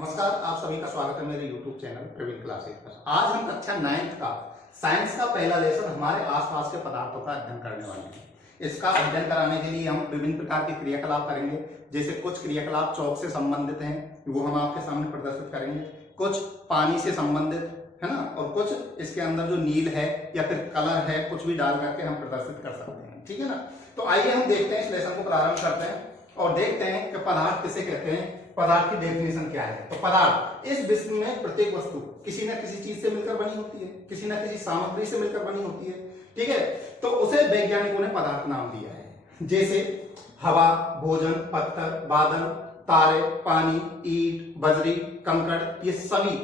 नमस्कार, आप सभी का स्वागत है मेरे YouTube चैनल प्रवीण क्लासेस पर। आज हम कक्षा 9th का साइंस का पहला लेसन हमारे आसपास के पदार्थों का अध्ययन करने वाले हैं। इसका अध्ययन कराने के लिए हम विभिन्न प्रकार के क्रियाकलाप करेंगे। जैसे कुछ क्रियाकलाप चौक से संबंधित हैं, वो हम आपके सामने प्रदर्शित करेंगे। कुछ पानी से संबंधित है ना, और कुछ इसके अंदर जो नील है या फिर कलर है, कुछ भी डाल करके हम प्रदर्शित कर सकते हैं। ठीक है ना, तो आइए हम देखते हैं, इस लेसन को प्रारंभ करते हैं और देखते हैं कि पदार्थ किसे कहते हैं, पदार्थ की डेफिनेशन क्या है। तो पदार्थ, इस विश्व में प्रत्येक वस्तु किसी न किसी चीज से मिलकर बनी होती है, किसी न किसी सामग्री से मिलकर बनी होती है। ठीक है, तो उसे वैज्ञानिकों ने पदार्थ नाम दिया है। जैसे हवा, भोजन, पत्थर, बादल, तारे, पानी, ईंट, बजरी, कंकड़, ये सभी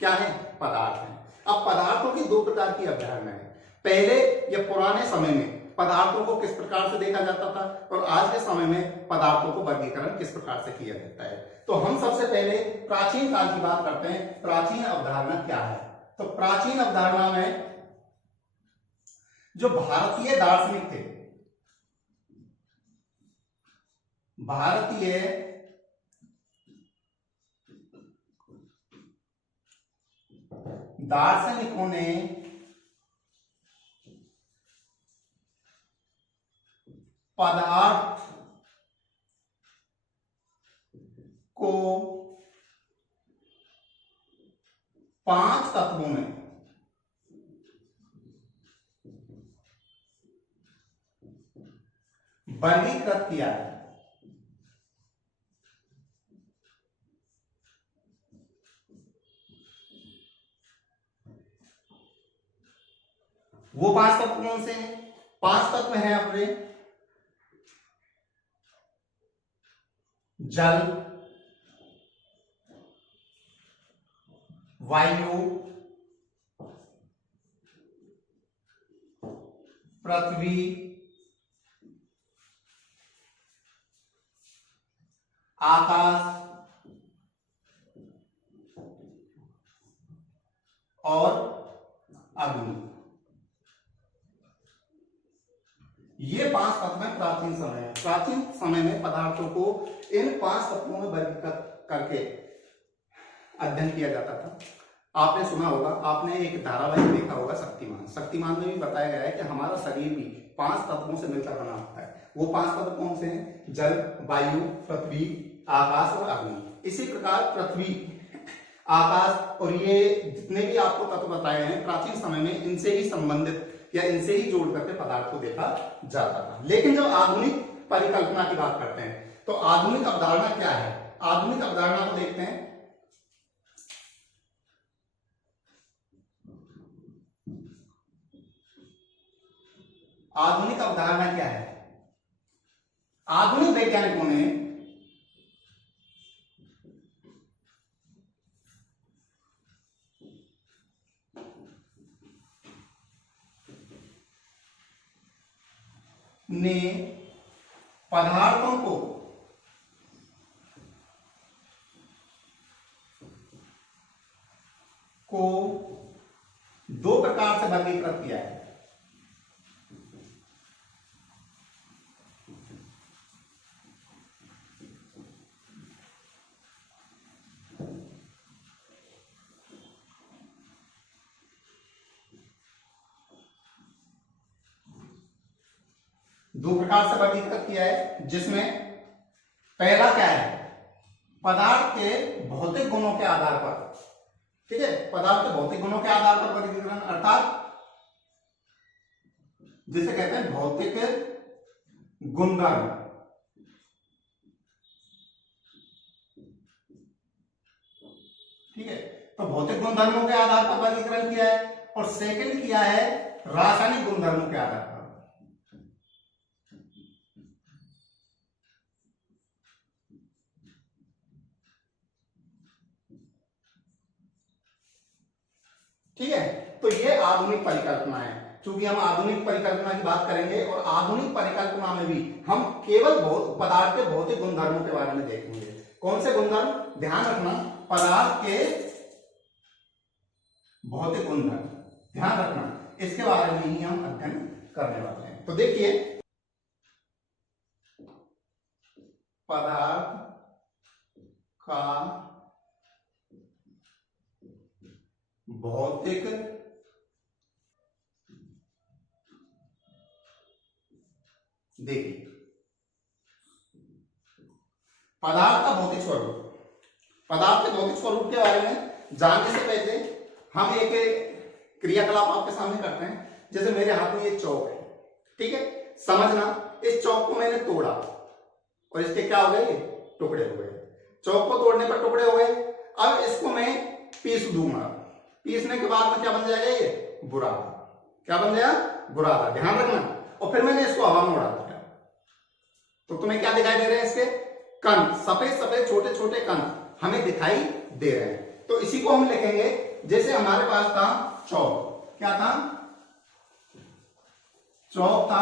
क्या है, पदार्थ हैं। अब पदार्थों की दो प्रकार की अवधारणा है। पहले या पुराने समय में पदार्थों को किस प्रकार से देखा जाता था और आज के समय में पदार्थों को वर्गीकरण किस प्रकार से किया जाता है। तो हम सबसे पहले प्राचीन काल की बात करते हैं। प्राचीन अवधारणा क्या है? तो प्राचीन अवधारणा में जो भारतीय दार्शनिक थे, भारतीय दार्शनिकों ने पदार्थ को 5 तत्वों में वर्गीकृत किया है। वो 5 तत्व कौन से हैं? 5 तत्व हैं अपने: जल, वायु, पृथ्वी, आकाश और अग्नि। ये 5 तत्व हैं प्राचीन समय में। प्राचीन समय में पदार्थों को इन 5 तत्वों में वर्गीकृत करके अध्ययन किया जाता था। आपने सुना होगा, आपने एक धारावाहिक देखा होगा, शक्तिमान। शक्तिमान में भी बताया गया है कि हमारा शरीर भी 5 तत्वों से मिलकर बना होता है। वो 5 तत्व कौन से हैं? जल, वायु, पृथ्वी, आकाश और अग्नि। इसी प्रकार पृथ्वी, आकाश और ये जितने भी आपको तत्व बताए हैं, प्राचीन समय में इनसे ही संबंधित या इनसे ही जोड़ करके पदार्थ को देखा जाता था। लेकिन जब आधुनिक परिकल्पना की बात करते हैं, तो आधुनिक अवधारणा क्या है? आधुनिक अवधारणा को देखते हैं। आधुनिक अवधारणा क्या है? आधुनिक वैज्ञानिकों ने पदार्थों को 2 प्रकार से वर्गीकृत किया है। दो प्रकार से वर्गीकृत किया है, जिसमें पहला क्या है, पदार्थ के भौतिक गुणों के आधार पर। ठीक है, पदार्थ के भौतिक गुणों के आधार पर वर्गीकरण, अर्थात जिसे कहते हैं भौतिक गुणधर्म। ठीक है, तो भौतिक गुणधर्मों के आधार पर वर्गीकरण किया है। और सेकंड किया है रासायनिक गुणधर्मों के आधार पर। ठीक है, तो ये आधुनिक परिकल्पना है। क्योंकि हम आधुनिक परिकल्पना की बात करेंगे और आधुनिक परिकल्पना में भी हम केवल पदार्थ के भौतिक गुणधर्मों के बारे में देखेंगे। कौन से गुणधर्म? ध्यान रखना, पदार्थ के भौतिक गुणधर्म, ध्यान रखना, इसके बारे में ही हम अध्ययन करने वाले हैं। तो देखिए, पदार्थ का भौतिक देखिए पदार्थ का भौतिक स्वरूप, पदार्थ के भौतिक स्वरूप के बारे में जानने से पहले हम एक क्रियाकलाप आपके सामने करते हैं। जैसे मेरे हाथ में ये चौक है, ठीक है, समझना इस चौक को मैंने तोड़ा और इसके क्या हो गए, टुकड़े हो गए। चौक को तोड़ने पर टुकड़े हो गए। अब इसको मैं पीस दूंगा, पीसने के बाद में क्या बन जाएगा, ये बुरादा। क्या बन जाएगा, बुरादा, ध्यान रखना। और फिर मैंने इसको हवा में उड़ा दिया तो तुम्हें क्या दिखाई दे रहे हैं, इसके कण, सफेद सफेद छोटे छोटे कण हमें दिखाई दे रहे हैं। तो इसी को हम लिखेंगे, जैसे हमारे पास था चौक, क्या था, चौक था,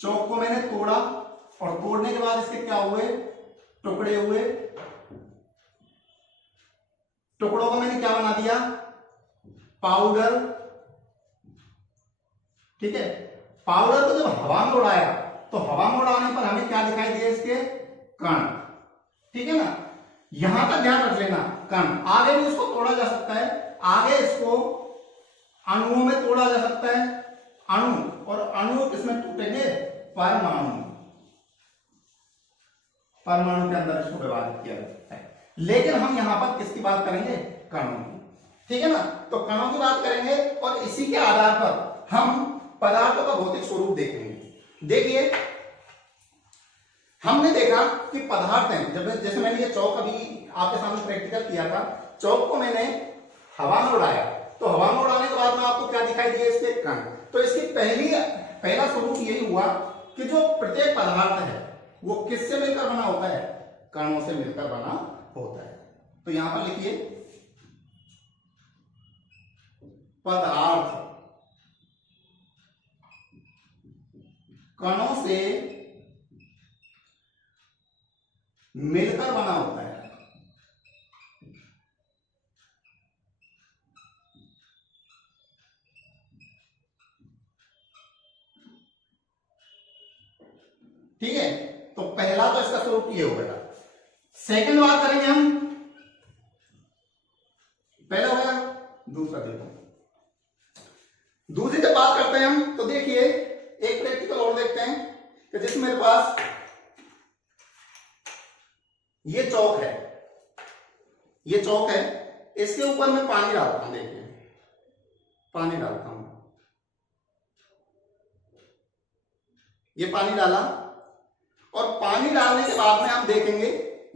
चौक को मैंने तोड़ा और तोड़ने के बाद इसके क्या हुए, टुकड़े हुए। टुकड़ों को मैंने क्या बना दिया, पाउडर, ठीक है। पाउडर को जब हवा में उड़ाया तो हवा में उड़ाने पर हमें क्या दिखाई दिए, इसके कण, ठीक है ना। यहां तक ध्यान रख लेना, कण। आगे भी इसको तोड़ा जा सकता है, आगे इसको अणुओं में तोड़ा जा सकता है, अणु, और अणु किसमें टूटेंगे, परमाणु, परमाणु के अंदर इसको विभाजित किया जा सकता है। लेकिन हम यहां पर किसकी बात करेंगे, कणों की, ठीक है ना। तो कणों की बात करेंगे और इसी के आधार पर हम पदार्थों का भौतिक स्वरूप देखेंगे। देखिए हमने देखा कि पदार्थ हैं, जब जैसे मैंने ये चौक अभी आपके सामने प्रैक्टिकल किया था, चौक को मैंने हवा में उड़ाया तो हवा में उड़ाने के बाद में आपको क्या दिखाई दिया, इसके कण। तो इसकी पहला स्वरूप यही हुआ कि जो प्रत्येक पदार्थ है वो किससे मिलकर बना होता है, कणों से मिलकर बना होता है। तो यहां पर लिखिए पदार्थ कणों से मिलकर बना होता है। ठीक है, तो पहला तो इसका स्वरूप ये हो गया। सेकंड बात करेंगे हम, पहला हो गया, दूसरा देखो। दूसरी जब बात करते हैं हम तो देखिए एक प्रैक्टिकल और देखते हैं कि जिसमें मेरे पास ये चौक है, ये चौक है, इसके ऊपर मैं पानी डालता हूं। देखिए पानी डालता हूं, ये पानी डाला और पानी डालने के बाद में हम देखेंगे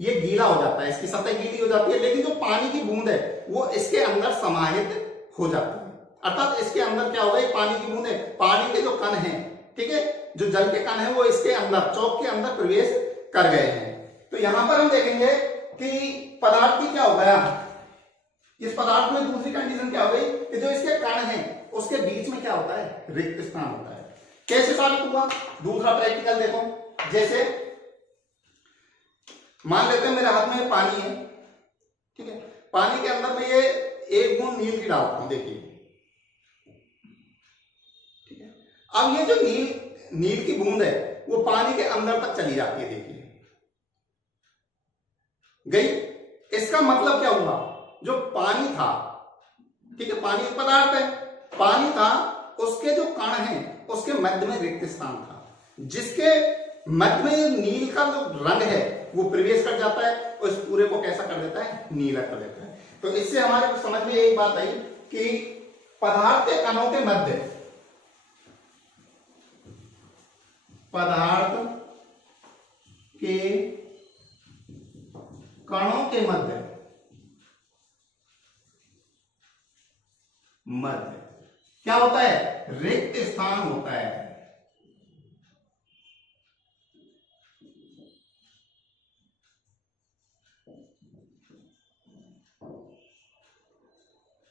ये गीला हो जाता है, इसकी सतह गीली हो जाती है, लेकिन जो पानी की बूंद है वो इसके अंदर समाहित हो जाती है। अर्थात इसके अंदर क्या होगा, पानी की बूंद है, पानी के जो कण हैं, ठीक है, जो जल के कण हैं वो इसके अंदर, चौक के अंदर प्रवेश कर गए हैं। तो यहां पर हम देखेंगे कि पदार्थ की क्या हो गया, इस पदार्थ में दूसरी कंडीशन क्या हो गई कि जो इसके कण हैं उसके बीच में क्या होता है, रिक्त स्थान होता है। कैसे साबित हुआ, दूसरा प्रैक्टिकल देखो। जैसे मान लेते हैं मेरे हाथ में पानी है, ठीक है, पानी के अंदर में ये एक बूंद नील की डालता हूं, देखिए, ठीक है। अब ये जो नील की बूंद है वो पानी के अंदर तक चली जाती है, देखिए गई। इसका मतलब क्या हुआ, जो पानी था, ठीक है, पानी एक पदार्थ है, पानी था, उसके जो कण हैं उसके मध्य में रिक्त स्थान था, जिसके मध्य में नील का जो रंग है वो प्रवेश कर जाता है और इस पूरे को कैसा कर देता है, नीला कर देता है। तो इससे हमारे समझ में एक बात आई कि पदार्थ के कणों के मध्य, पदार्थ के कणों के मध्य क्या होता है, रिक्त स्थान होता है।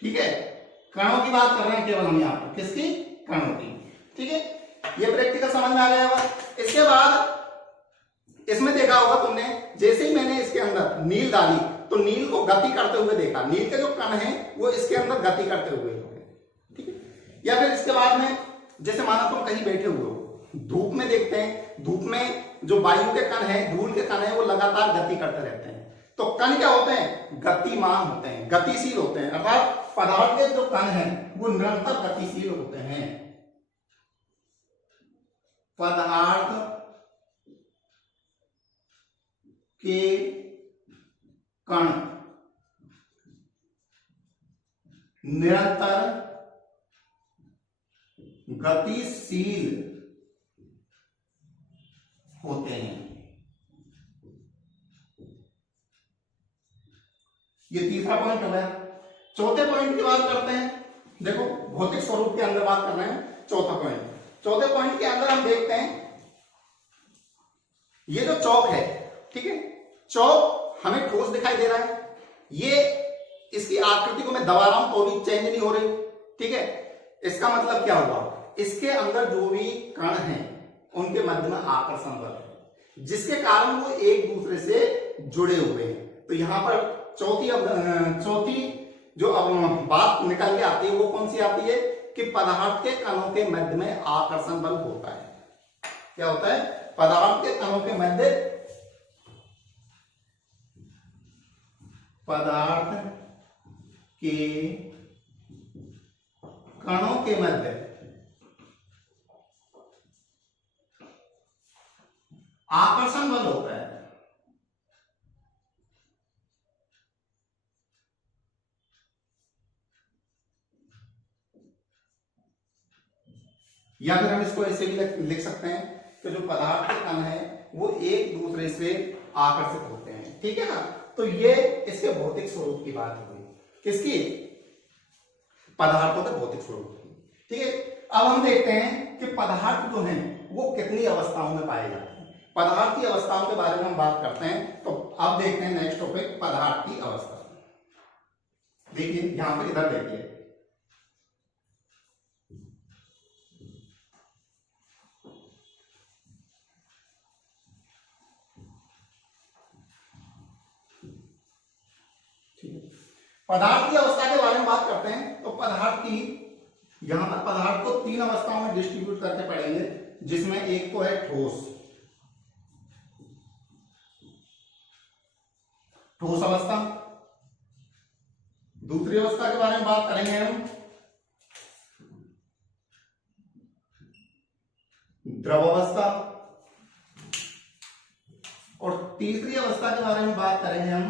ठीक है, कणों की बात कर रहे हैं केवल हम यहां पर, किसकी, कणों की। ठीक है, ये प्रैक्टिकल समझ में आ गया होगा। इसके बाद इसमें देखा होगा तुमने, जैसे ही मैंने इसके अंदर नील डाली तो नील को गति करते हुए देखा, नील के जो कण हैं वो इसके अंदर गति करते हुए, ठीक है। या फिर इसके बाद में जैसे माना तुम कहीं बैठे हुए हो, धूप में देखते हैं, धूप में जो वायु के कण हैं, धूल के कण हैं, वो लगातार गति करते रहते हैं। तो कण क्या होते हैं? गतिमान होते हैं, गतिशील होते हैं, अर्थात पदार्थ के जो कण हैं वो निरंतर गतिशील होते हैं। पदार्थ के कण निरंतर गतिशील होते हैं। ये तीसरा पॉइंट हो गया। चौथे पॉइंट की बात करते हैं। देखो भौतिक स्वरूप के अंदर बात कर रहे हैं। चौथा पॉइंट, चौथे पॉइंट के अंदर हम देखते हैं ये जो चौक है, ठीक है, चौक हमें ठोस दिखाई दे रहा है। ये इसकी आकृति को मैं दबा रहा हूं तो भी चेंज नहीं हो रही, ठीक है। इसका मतलब क्या हुआ? इसके अंदर जो भी कण हैं उनके मध्य में आकर्षण बल है, जिसके कारण वो एक दूसरे से जुड़े हुए हैं। तो यहां पर चौथी जो अब बात निकल के आती है वो कौन सी आती है कि पदार्थ के कणों के मध्य में आकर्षण बल होता है। क्या होता है? पदार्थ के कणों के मध्य, पदार्थ के कणों के मध्य आकर्षण बल होता है। या फिर हम इसको ऐसे भी लिख सकते हैं कि जो पदार्थ के कण हैं वो एक दूसरे से आकर्षित होते हैं, ठीक है ना। तो ये इसके भौतिक स्वरूप की बात हो गई। किसकी? पदार्थों के भौतिक स्वरूप की, ठीक है। अब हम देखते हैं कि पदार्थ जो हैं वो कितनी अवस्थाओं में पाए जाते हैं। पदार्थ की अवस्थाओं के बारे में हम बात करते हैं। तो अब देखते हैं नेक्स्ट टॉपिक, पदार्थ की अवस्था। देखिए यहां पर, इधर देखिए, पदार्थ की अवस्था के बारे में बात करते हैं। तो पदार्थ की, यहां पर पदार्थ को तीन अवस्थाओं में डिस्ट्रीब्यूट करके पढ़ेंगे, जिसमें एक तो है ठोस, ठोस अवस्था। दूसरी अवस्था के बारे में बात करेंगे हम द्रव अवस्था, और तीसरी अवस्था के बारे में बात करेंगे हम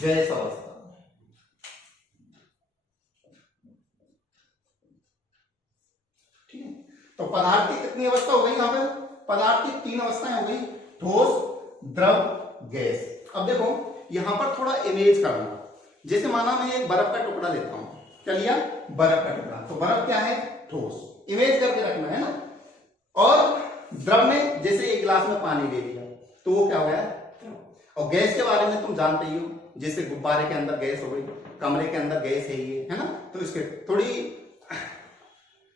गैस अवस्था। ठीक है, तो पदार्थ की कितनी अवस्था हो गई? यहां पर पदार्थ की तीन अवस्थाएं हो गई, ठोस, द्रव, गैस। अब देखो यहां पर थोड़ा इमेज करना। जैसे माना मैं एक बर्फ का टुकड़ा लेता हूं, क्या लिया? बर्फ का टुकड़ा। तो बर्फ क्या है? ठोस। इमेज करके रखना है ना। और द्रव में जैसे एक गिलास में पानी ले लिया तो वो क्या हो गया? द्रव। और गैस के बारे में तुम जानते ही हो, जैसे गुब्बारे के अंदर गैस हो गई, कमरे के अंदर गैस है ये, है ना। तो इसके थोड़ी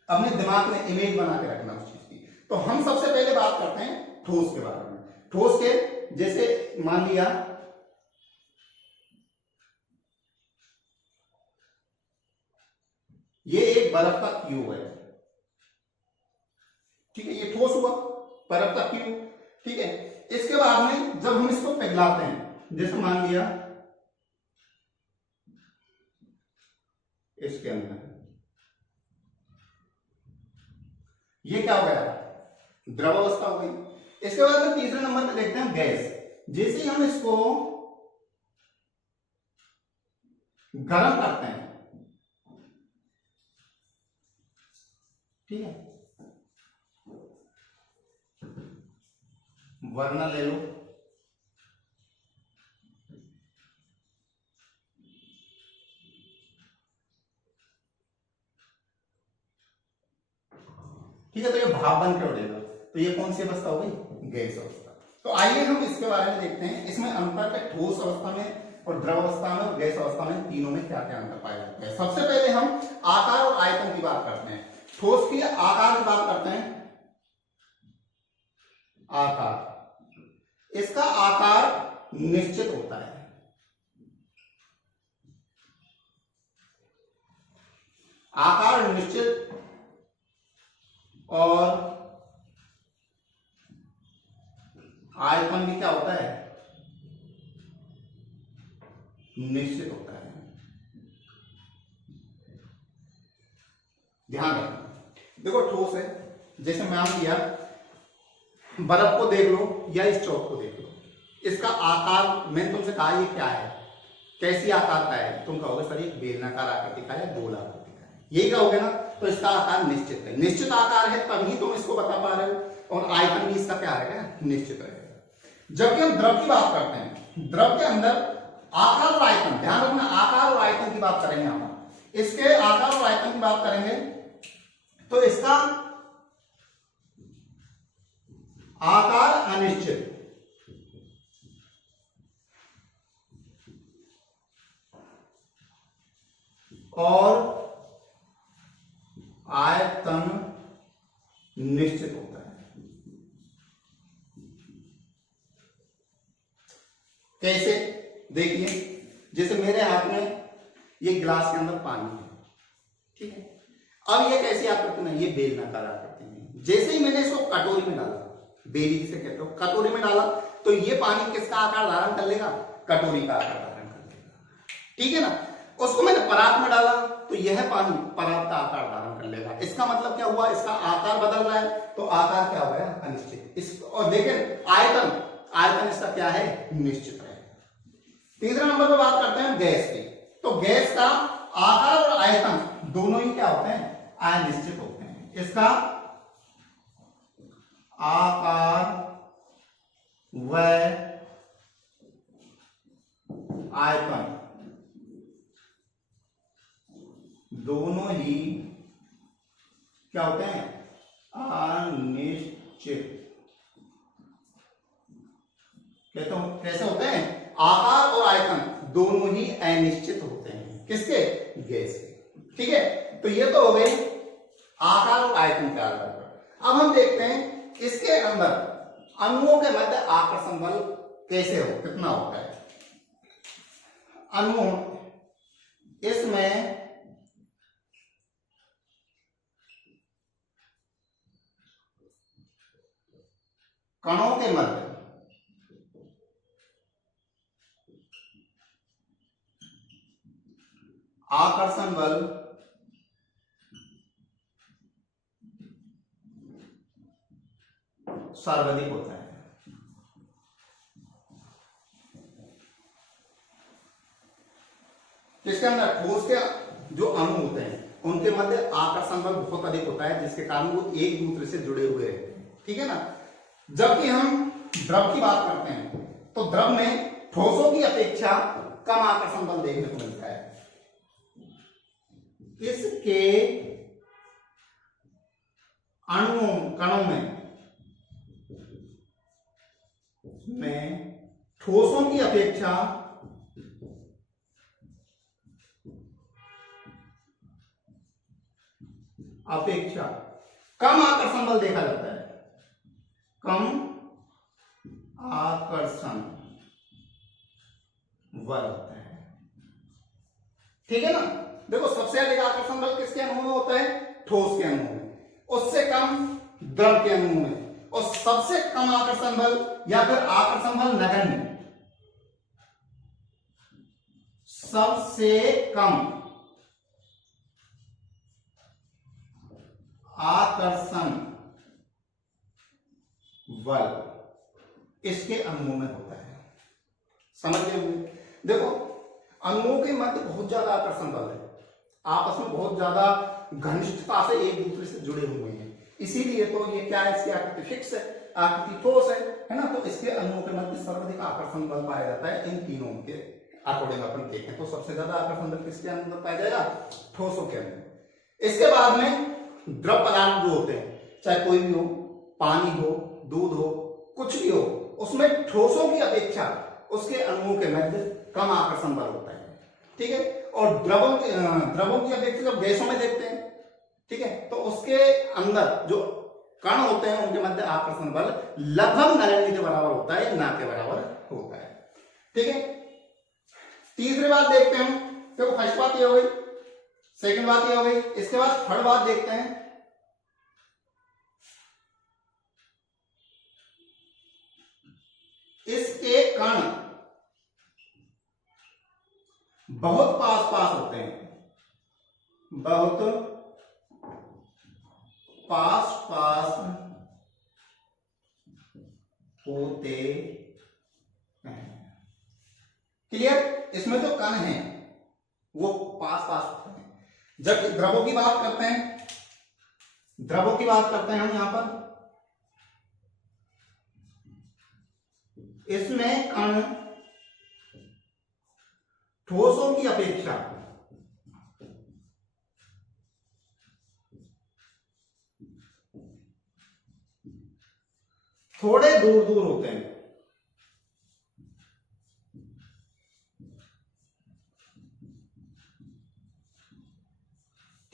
अपने दिमाग में इमेज बना के रखना उस चीज की। तो हम सबसे पहले बात करते हैं ठोस के बारे में। ठोस के जैसे मान लिया ये एक बर्फ का क्यूब है, ठीक है, ये ठोस हुआ, बर्फ का क्यूब, ठीक है। इसके बाद में जब हम इसको पिघलाते हैं, जैसे मान लिया इसके अंदर, ये क्या हो गया? द्रव अवस्था हो गई। इसके बाद में तीसरे नंबर पे देखते हैं गैस। जैसे ही हम इसको गर्म करते हैं, ठीक है, वरना ले लो, ठीक है। तो ये भाप बन के उड़ेगा, तो ये कौन सी अवस्था हो गई? गैस अवस्था। तो आइए हम इसके बारे में देखते हैं, इसमें अंतर है ठोस अवस्था में और द्रव अवस्था में और गैस अवस्था में, तीनों में क्या क्या अंतर पाया जाता है। सबसे पहले हम आकार और आयतन की बात करते हैं। ठोस की आकार की बात करते हैं। आकार, इसका आकार निश्चित होता है, आकार निश्चित, और आयतन भी क्या होता है? निश्चित होता है। ध्यान रखना, देखो ठोस है, जैसे मान लिया बर्फ को देख लो या इस चौक को देख लो, इसका आकार मैंने तुमसे कहा ये क्या है, कैसी आकार का है, तुम कहोगे सर ये बेलनाकार आकृति का है, गोल आकृति का है, यही कहोगे ना। तो इसका आकार निश्चित है, निश्चित आकार है तभी तुम इसको बता पा रहे हो, और आयतन भी इसका क्या रहेगा, निश्चित रहेगा। जबकि हम द्रव की बात करते हैं, द्रव के अंदर आकार और आयतन, ध्यान रखना आकार और आयतन की बात करेंगे हम, इसके आकार और आयतन की बात करेंगे तो इसका आकार अनिश्चित और आयतन निश्चित होता है। कैसे, देखिए जैसे मेरे हाथ में ये गिलास के अंदर पानी है, ठीक है, अब ये कैसी आकृति में, ये बेलनाकार आकृति में। जैसे ही मैंने इसको कटोरी में डाला, बेली जिसे कहते हो, कटोरी में डाला तो ये पानी किसका आकार धारण कर लेगा, कटोरी का आकार धारण कर लेगा, ठीक है ना। उसको मैंने परात में डाला तो यह पानी परात का आकार धारण कर लेगा। इसका मतलब क्या हुआ, इसका आकार बदल रहा है, तो आकार क्या हो गया, अनिश्चित। इस और देखें आयतन, आयतन इसका क्या है, निश्चित है। तीसरे नंबर पर बात करते हैं गैस की, तो गैस का आकार और आयतन दोनों ही क्या होते हैं, अनिश्चित होते हैं। इसका आकार व आयतन दोनों ही क्या होते हैं, अनिश्चित। कहते हो कैसे होते हैं, आकार और आयतन दोनों ही अनिश्चित होते हैं, किसके, गैस के, ठीक है। तो ये तो हो गई आकार और आयतन के आधार पर। अब हम देखते हैं इसके अंदर अणुओं के मध्य आकर्षण बल कैसे हो, कितना होता है। अणु इसमें कणों के मध्य आकर्षण बल सर्वाधिक होता है। इसके अंदर ठोस के जो अणु होते हैं उनके मध्य आकर्षण बल बहुत अधिक होता है, जिसके कारण वो एक दूसरे से जुड़े हुए रहते हैं, ठीक है ना। जबकि हम द्रव की बात करते हैं तो द्रव में ठोसों की अपेक्षा कम आकर्षण बल देखने को मिलता है। इसके अणुओं कणों में ठोसों की अपेक्षा कम आकर्षण बल देखा जाता है, कम आकर्षण बल होता है, ठीक है ना। देखो सबसे अधिक आकर्षण बल किसके अणुओं में होता है, ठोस के अणुओं में, उससे कम द्रव के अणुओं में, और सबसे कम आकर्षण बल या फिर आकर्षण बल नगण्य, सबसे कम आकर्षण बल इसके अणुओं में होता है। समझ गए होंगे। देखो अणुओं के मध्य बहुत ज्यादा आकर्षण बल है, आपस में बहुत ज्यादा घनिष्ठता से एक दूसरे से जुड़े हुए हैं, इसीलिए तो ये क्या है, इसकी आकृति फिक्स है, आकृति ठोस है ना। तो इसके अणुओं के मध्य सर्वाधिक आकर्षण बल पाया जाता है। इन तीनों के अकॉर्डिंग अपन देखें तो सबसे ज्यादा आकर्षण बल किसके अंदर पाया जाएगा, ठोसों के अंदर। इसके बाद में द्रव पदार्थ जो होते हैं, चाहे कोई भी हो, पानी हो, दूध हो, कुछ भी हो, उसमें ठोसों की अपेक्षा उसके अणुओं के मध्य कम आकर्षण बल होता है, ठीक है। और द्रवों की अपेक्षा जब गैसों में देखते हैं, ठीक है, तो उसके अंदर जो कण होते हैं उनके मध्य आकर्षण बल लगभग नगण्य के बराबर होता है, ना के बराबर होता है, ठीक है। तीसरी बात देखते हैं, देखो फर्स्ट बात ये हो गई, सेकंड बात ये हो गई, इसके बाद थर्ड बात देखते हैं। इसके कण बहुत पास पास होते हैं, बहुत पास पास होते हैं। क्लियर? इसमें जो कण हैं वो पास पास होते हैं। जब द्रवों की बात करते हैं, द्रवों की बात करते हैं हम यहां पर, इसमें कण ठोसों की अपेक्षा थोड़े दूर दूर होते हैं।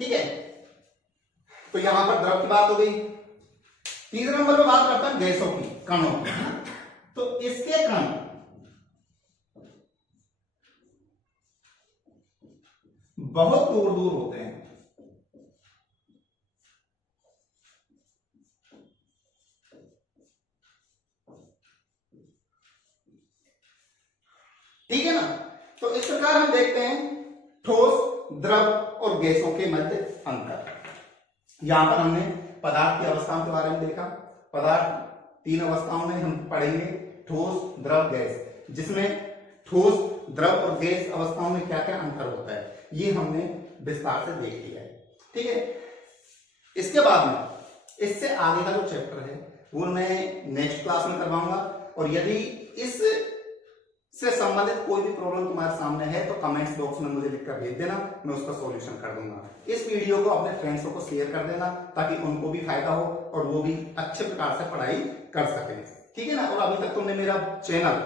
ठीक है, तो यहां पर द्रव की बात हो गई। तीसरे नंबर पे बात करते हैं गैसों की, कणों की। तो इसके कण बहुत दूर दूर होते हैं। ठीक है ना? तो इस प्रकार हम देखते हैं ठोस, द्रव और गैसों के मध्य अंतर। यहां पर हमने पदार्थ की अवस्थाओं के बारे में देखा। पदार्थ 3 अवस्थाओं में हम पढ़ेंगे, ठोस, द्रव, गैस, जिसमें ठोस, द्रव और गैस अवस्थाओं में क्या क्या अंतर होता है ये हमने विस्तार से देख लिया है। ठीक है, इसके बाद में इससे आगे का जो चैप्टर है वो मैं नेक्स्ट क्लास में करवाऊंगा। और यदि इस से संबंधित कोई भी प्रॉब्लम तुम्हारे सामने है तो कमेंट्स बॉक्स में मुझे लिखकर भेज देना, मैं उसका सॉल्यूशन कर दूंगा। इस वीडियो को अपने फ्रेंड्सों को शेयर कर देना ताकि उनको भी फायदा हो और वो भी अच्छे प्रकार से पढ़ाई कर सकें। ठीक है ना? और अभी तक तुमने मेरा चैनल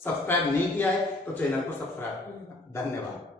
सब्सक्राइब नहीं किया है तो चैनल को सब्सक्राइब कर देना। धन्यवाद।